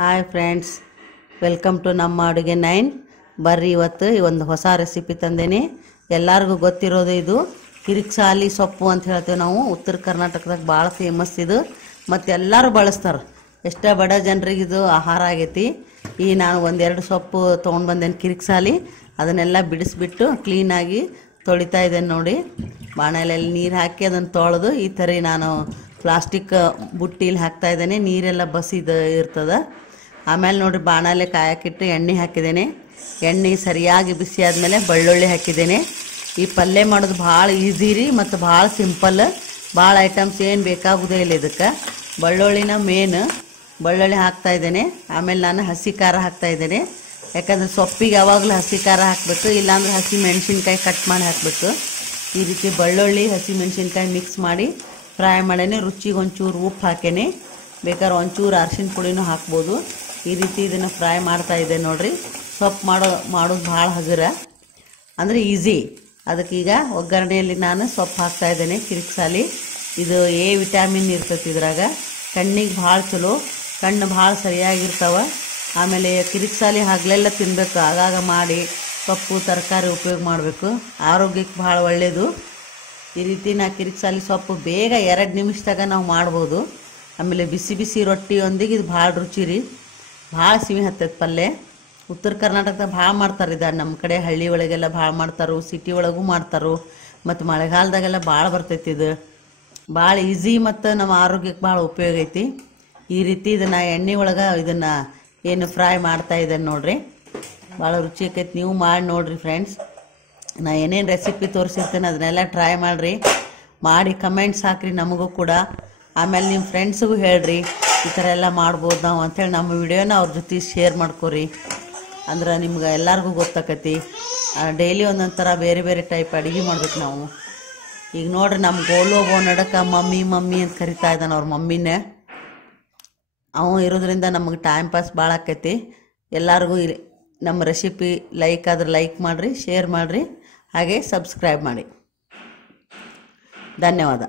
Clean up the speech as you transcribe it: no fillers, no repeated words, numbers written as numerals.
Hi friends, welcome to ನಮ್ಮ ಅಡುಗೆ 9. ಬರ್ರಿ, ಇವತ್ತು ಒಂದು ಹೊಸ ರೆಸಿಪಿ ತಂದೇನೆ. ಎಲ್ಲರಿಗೂ ಗೊತ್ತಿರೋದು ಇದು ಕಿರಿಕ್ಸಾಲಿ ಸೊಪ್ಪು ಅಂತ ಹೇಳ್ತೇವೆ ನಾವು. ಉತ್ತರ ಕರ್ನಾಟಕದಾಗ ಭಾಳ ಫೇಮಸ್ ಇದು, ಮತ್ತು ಎಲ್ಲರೂ ಬಳಸ್ತಾರೆ. ಎಷ್ಟೇ ಬಡ ಜನರಿಗೆ ಇದು ಆಹಾರ ಆಗೈತಿ. ಈ ನಾನು ಒಂದೆರಡು ಸೊಪ್ಪು ತೊಗೊಂಡು ಬಂದೇನೆ ಕಿರಿಕ್ಸಾಲಿ. ಅದನ್ನೆಲ್ಲ ಬಿಡಿಸ್ಬಿಟ್ಟು ಕ್ಲೀನಾಗಿ ತೊಳಿತಾ ಇದ್ದೇನೆ ನೋಡಿ. ಬಾಣಲೆಯಲ್ಲಿ ನೀರು ಹಾಕಿ ಅದನ್ನು ತೊಳೆದು ಈ ಥರ ನಾನು ಪ್ಲಾಸ್ಟಿಕ್ ಬುಟ್ಟಿಲಿ ಹಾಕ್ತಾ ಇದ್ದೇನೆ. ನೀರೆಲ್ಲ ಬಸಿದು ಇರ್ತದೆ. ಆಮೇಲೆ ನೋಡಿರಿ, ಬಾಣಲೆ ಕಾಯಕ್ಕಿಟ್ಟು ಎಣ್ಣೆ ಹಾಕಿದ್ದೇನೆ. ಎಣ್ಣೆ ಸರಿಯಾಗಿ ಬಿಸಿ ಆದಮೇಲೆ ಬೆಳ್ಳುಳ್ಳಿ ಹಾಕಿದ್ದೇನೆ. ಈ ಪಲ್ಯ ಮಾಡೋದು ಭಾಳ ಈಸಿ ರೀ, ಮತ್ತು ಭಾಳ ಸಿಂಪಲ್. ಭಾಳ ಐಟಮ್ಸ್ ಏನು ಬೇಕಾಗೋದೇ ಇಲ್ಲ ಇದಕ್ಕೆ. ಬೆಳ್ಳುಳ್ಳಿನ ಮೇನ್. ಬೆಳ್ಳುಳ್ಳಿ ಹಾಕ್ತಾ ಇದ್ದೇನೆ. ಆಮೇಲೆ ನಾನು ಹಸಿ ಖಾರ ಹಾಕ್ತಾ ಇದ್ದೇನೆ. ಯಾಕಂದರೆ ಸೊಪ್ಪಿಗೆ ಯಾವಾಗಲೂ ಹಸಿ ಖಾರ ಹಾಕಬೇಕು, ಇಲ್ಲಾಂದ್ರೆ ಹಸಿ ಮೆಣಸಿನ್ಕಾಯಿ ಕಟ್ ಮಾಡಿ ಹಾಕಬೇಕು. ಈ ರೀತಿ ಬೆಳ್ಳುಳ್ಳಿ ಹಸಿ ಮೆಣಸಿನ್ಕಾಯಿ ಮಿಕ್ಸ್ ಮಾಡಿ ಫ್ರೈ ಮಾಡೇನೆ. ರುಚಿಗೆ ಒಂಚೂರು ಉಪ್ಪು ಹಾಕೇನೆ. ಬೇಕಾದ್ರೆ ಒಂಚೂರು ಅರಿಶಿನ ಪುಡಿನೂ ಹಾಕ್ಬೋದು. ಈ ರೀತಿ ಇದನ್ನು ಫ್ರೈ ಮಾಡ್ತಾ ಇದ್ದೆ ನೋಡಿರಿ. ಸೊಪ್ಪು ಮಾಡೋದು ಭಾಳ ಹಗುರ, ಅಂದರೆ ಈಸಿ. ಅದಕ್ಕೀಗ ಒಗ್ಗರಣೆಯಲ್ಲಿ ನಾನು ಸೊಪ್ಪು ಹಾಕ್ತಾ ಇದ್ದೇನೆ ಕಿರಿಕ್ಸಾಲಿ. ಇದು ಎ ವಿಟಾಮಿನ್ ಇರ್ತೈತಿ ಇದ್ರಾಗ. ಕಣ್ಣಿಗೆ ಭಾಳ ಚಲೋ, ಕಣ್ಣು ಭಾಳ ಸರಿಯಾಗಿರ್ತಾವೆ. ಆಮೇಲೆ ಕಿರಿಕ್ಸಾಲಿ ಹಗಲೆಲ್ಲ ತಿನ್ನಬೇಕು, ಆಗಾಗ ಮಾಡಿ ಸೊಪ್ಪು ತರಕಾರಿ ಉಪಯೋಗ ಮಾಡಬೇಕು. ಆರೋಗ್ಯಕ್ಕೆ ಭಾಳ ಒಳ್ಳೆಯದು. ಈ ರೀತಿ ನಾ ಕಿರಿಕ್ಸಾಲಿ ಸೊಪ್ಪು ಬೇಗ 2 ನಿಮಿಷದಾಗ ನಾವು ಮಾಡ್ಬೋದು. ಆಮೇಲೆ ಬಿಸಿ ಬಿಸಿ ರೊಟ್ಟಿಯೊಂದಿಗೆ ಇದು ಭಾಳ ರುಚಿ ರೀ. ಭಾಳ ಸಿಹಿ ಹತ್ತೈತೆ ಪಲ್ಯ. ಉತ್ತರ ಕರ್ನಾಟಕದಾಗ ಭಾಳ ಮಾಡ್ತಾರೆ ಇದು. ನಮ್ಮ ಕಡೆ ಹಳ್ಳಿ ಒಳಗೆಲ್ಲ ಭಾಳ ಮಾಡ್ತಾರೆ, ಸಿಟಿ ಒಳಗೂ ಮಾಡ್ತಾರೆ. ಮತ್ತು ಮಳೆಗಾಲದಾಗೆಲ್ಲ ಭಾಳ ಬರ್ತೈತಿ ಇದು. ಭಾಳ ಈಸಿ ಮತ್ತು ನಮ್ಮ ಆರೋಗ್ಯಕ್ಕೆ ಭಾಳ ಉಪಯೋಗ ಐತಿ. ಈ ರೀತಿ ಇದನ್ನು ಎಣ್ಣೆ ಒಳಗೆ ಇದನ್ನು ಏನು ಫ್ರೈ ಮಾಡ್ತಾ ಇದ್ದೇನೆ ನೋಡಿರಿ. ಭಾಳ ರುಚಿ ಆಕೈತಿ. ನೀವು ಮಾಡಿ ನೋಡಿರಿ ಫ್ರೆಂಡ್ಸ್. ನಾ ಏನೇನು ರೆಸಿಪಿ ತೋರಿಸಿರ್ತೇನೆ ಅದನ್ನೆಲ್ಲ ಟ್ರೈ ಮಾಡಿರಿ. ಮಾಡಿ ಕಮೆಂಟ್ಸ್ ಹಾಕಿರಿ ನಮಗೂ ಕೂಡ. ಆಮೇಲೆ ನಿಮ್ಮ ಫ್ರೆಂಡ್ಸಿಗೂ ಹೇಳ್ರಿ, ಈ ಥರ ಎಲ್ಲ ಮಾಡ್ಬೋದು ನಾವು ಅಂಥೇಳಿ. ನಮ್ಮ ವಿಡಿಯೋನ ಅವ್ರ ಜೊತೆ ಶೇರ್ ಮಾಡ್ಕೊರಿ. ಅಂದ್ರೆ ನಿಮ್ಗೆ ಎಲ್ಲರಿಗೂ ಗೊತ್ತಾಕತಿ. ಡೈಲಿ ಒಂದೊಂದು ಥರ ಬೇರೆ ಬೇರೆ ಟೈಪ್ ಅಡುಗೆ ಮಾಡ್ಬೇಕು ನಾವು. ಈಗ ನೋಡ್ರಿ, ನಮ್ಮ ಗೋಲೋಗೋ ನಡಕ್ಕೆ ಮಮ್ಮಿ ಮಮ್ಮಿ ಅಂತ ಕರಿತಾ ಇದ್ದಾನೆ ಅವ್ರ ಮಮ್ಮಿನೇ. ಅವ ಇರೋದ್ರಿಂದ ನಮಗೆ ಟೈಮ್ ಪಾಸ್ ಭಾಳ ಆಕೈತಿ. ಎಲ್ಲರಿಗೂ ನಮ್ಮ ರೆಸಿಪಿ ಲೈಕ್ ಆದ್ರೆ ಲೈಕ್ ಮಾಡಿರಿ, ಶೇರ್ ಮಾಡಿರಿ, ಹಾಗೆ ಸಬ್ಸ್ಕ್ರೈಬ್ ಮಾಡಿ. ಧನ್ಯವಾದ.